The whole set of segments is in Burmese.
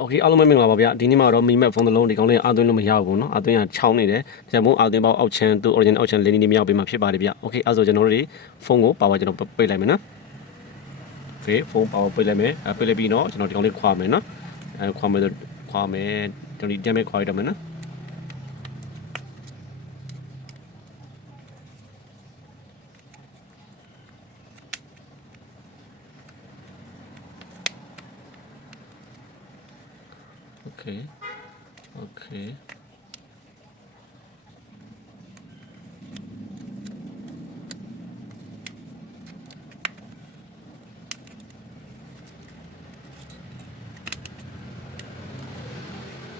โอเคအားလုံးပဲမင်္ဂလာပါဗျာဒီနေ့မှာတော့မီမက်ဖုန်းတစ်လုံးဒီကောင်းလေးအာသွင်းလို့မရဘူးเนาะအာသွင်းကချောင်းနေတယ်ဒါကြောင့်မို့အာသွင်းပေါက်အောက်ချမ်းသူ original အောက်ချမ်းလင်းနေမရောက်ပေးမှာဖြစ်ပါတယ်ဗျာโอเคအဲ့ဆိုကျွန်တော်တို့တွေဖုန်းကိုပါဝါကျွန်တော်ပိတ်လိုက်မယ်နော်โอเคဖုန်းပါဝါပိတ်လိုက်မယ်အဲပိတ်လိုက်ပြီးတော့ကျွန်တော်ဒီကောင်းလေးခွာမယ်နော်အဲခွာမယ်ဆိုခွာမယ်ကျွန်တော်ဒီတက်မဲ့ခွာရတော့မယ်နော် Okay. Okay.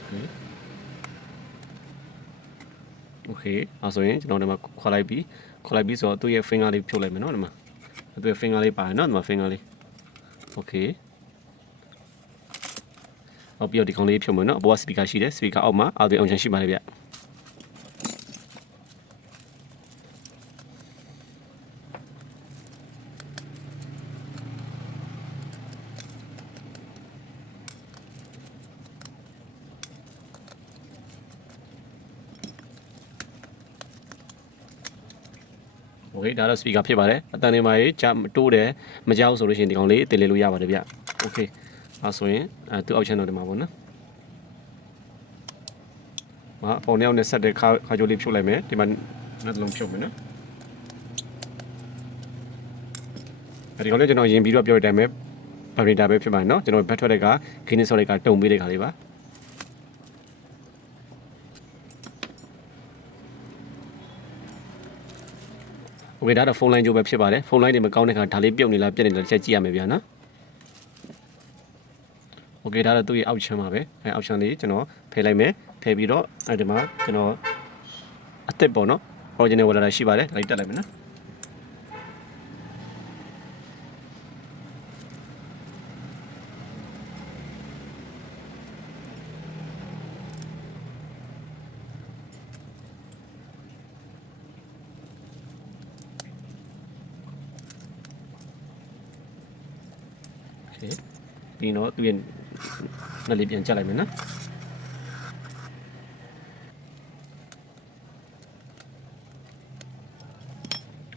Okay. Okay အဲ့ဆိုရင်ကျွန်တော်ဒီမှာခွာလိုက်ပြီးခွာလိုက်ပြီးဆိုတော့သူ့ရဲ့ finger လေးဖြုတ်လိုက်မယ်နော်ဒီမှာသူ့ရဲ့ finger လေးပါတယ်နော်ဒီမှာ finger လေး Okay ဟောပြီးတော့ဒီကောင်လေးဖြုတ်မယ်နော်အပေါ်က speaker ရှိတယ် speaker အောက်မှာအောက်တွင်အောင်ချင်ရှိပါတယ်ဗျ โอเคဒါတော့ speaker ဖြစ်ပါတယ်အတန်နေမှာကြီးကြာတိုးတယ်မကြောက်ဆိုလို့ရှိရင်ဒီကောင်လေးတင်လေလို့ရပါတယ်ဗျโอเค အဲဆိုရင်အဲသူအောက်ချန်တော့ဒီမှာပေါ့နော်မပေါ်နေအောင်နဲ့ဆက်တဲ့ခါခါကြိုးလေးဖြုတ်လိုက်မယ်ဒီမှာနှစ်လုံးဖြုတ်မယ်နော်အဲဒီကောင်လေးကျွန်တော်ရင်ပြီးတော့ပြောတဲ့အတိုင်းပဲဗရီတာပဲဖြစ်ပါတယ်နော်ကျွန်တော်ဘက်ထွက်တဲ့ကဂိနစ်ဆော်တွေကတုံပေးတဲ့ခါလေးပါ โอเคဒါတော့ဖုန်းလိုင်းကြိုးပဲဖြစ်ပါတယ်ဖုန်းလိုင်းတွေမကောင်းတဲ့ခါဒါလေးပြုတ်နေလားပြက်နေလားတစ်ချက်ကြည့်ရမယ်ဗျာနော် โอเคဒါတော့သူ့ရဲ့အောက်ချမ်းပါပဲအဲအောက်ချမ်းလေးကျွန်တော်ဖယ်လိုက်မယ်ဖယ်ပြီးတော့အဲဒီမှာကျွန်တော်အသစ်ပေါ့နော် original water ရှိပါတယ်ဒါလေးတက်လိုက်မယ်နော်โอเคပြီးတော့သူ့ရဲ့ နှစ်လေးပြန်ချက်လိုက်မယ်နော်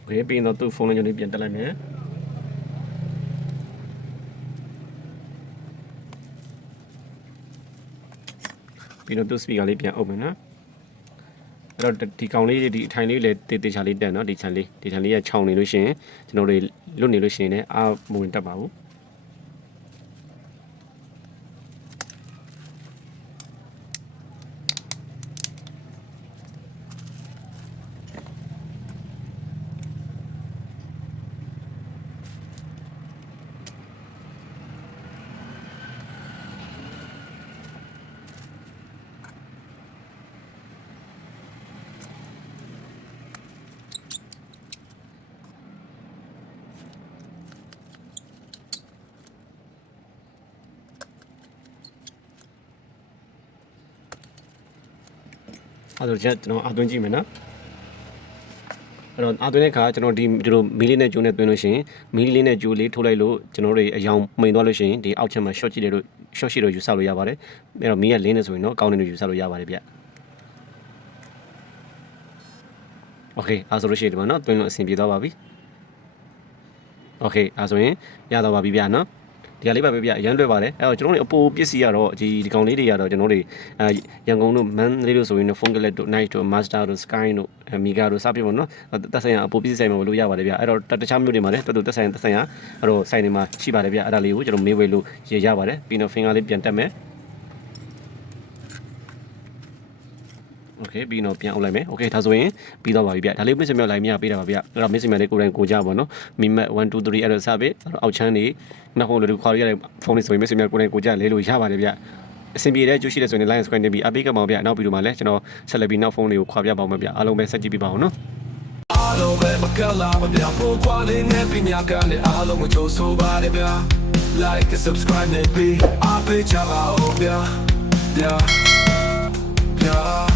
โอเคပြီးတော့သူ့ဖုန်းလေးပြန်တက်လိုက်မယ်ပြီးတော့သူ့ speaker လေးပြန်အုပ်မယ်နော်အဲ့တော့ဒီကောင်လေးဒီအထိုင်လေးလည်းတေးတေချာလေးတက်နော်ဒီချန်လေးဒီချန်လေးကခြောင်နေလို့ရှိရင်ကျွန်တော်တို့လွတ်နေလို့ရှိရင်လည်းအာမဝင်တက်ပါဘူး အဲ့တော့ကျွန်တော်အသွင်းကြည့်မယ်နော်အဲ့တော့အသွင်းတဲ့ခါကျွန်တော်ဒီဒီလိုမီးလေးနဲ့ကျိုးနဲ့သွင်းလို့ရှိရင်မီးလေးနဲ့ကျိုးလေးထိုးလိုက်လို့ကျွန်တော်တို့အယောင်မှိန်သွားလို့ရှိရင်ဒီအောက်ချက်မှာ short ကြည့်တယ်လို့ short ရှိတော့ယူဆလို့ရပါတယ်အဲ့တော့မီးကလင်းနေဆိုရင်တော့ကောင်းတယ်လို့ယူဆလို့ရပါတယ်ဗျโอเคအဲ့ဆိုလို့ရှိရင်ဒီမှာနော်သွင်းလို့အဆင်ပြေသွားပါပြီโอเคအဲ့ဆိုရင်ရတော့ပါပြီဗျာနော် ဒီကလေးပါပဲဗျအရန်လွယ်ပါတယ်အဲ့တော့ကျွန်တော်တို့အပိုပစ္စည်းကတော့ဒီဒီကောင်လေးတွေကတော့ကျွန်တော်တို့အဲရန်ကုန်တို့မန်လေးတို့ဆိုရင်ဖုန်းကလက်တို့ night တို့ master တို့ sky တို့မီဂါတို့စပြပေါ့နော်တက်ဆိုင်ရအပိုပစ္စည်းဆိုင်မှာလို့ရပါတယ်ဗျအဲ့တော့တခြားမျိုးတွေမှာလည်းတော်တော်တက်ဆိုင်တက်ဆိုင်ရအဲ့တော့ဆိုင်တွေမှာရှိပါတယ်ဗျအဲ့ဒါလေးကိုကျွန်တော်မေးဝေလို့ရရပါတယ်ပြီးတော့ finger လေးပြန်တက်မယ် okay ပြီးတော့ပြန်အုပ်လိုက်မယ် okay ဒါဆိုရင်ပြီးတော့ပါပြီဗျဒါလေးမစ်စင်မြောက်လိုင်းမြပေးတာပါဗျအဲ့တော့မစ်စင်မြောက်လေးကိုယ်တိုင်ကိုကြပါနော်မိမက်1 2 3အဲ့လိုစပစ်အောက်ချမ်းနေနောက်ဟုတ်လို့ခေါ်ရတဲ့ဖုန်းလေးဆိုရင်မစ်စင်မြောက်ကိုယ်တိုင်ကိုကြလဲလို့ရပါတယ်ဗျအဆင်ပြေတဲ့ကျိုးရှိတဲ့ဆိုရင် line square နေပြီးအပိတ်ကမောင်ဗျနောက်ပြီးတော့မှလည်းကျွန်တော်ဆက်လက်ပြီးနောက်ဖုန်းလေးကိုခွာပြပါဦးမယ်ဗျအားလုံးပဲဆက်ကြည့်ပြပါဦးနော်အားလုံးပဲမကလာမပြဖို့ခွာလေးနဲ့ပြညာကလည်းအားလုံးကိုကြိုးဆိုပါတယ်ဗျာ like and subscribe and be a bitch out yeah yeah yeah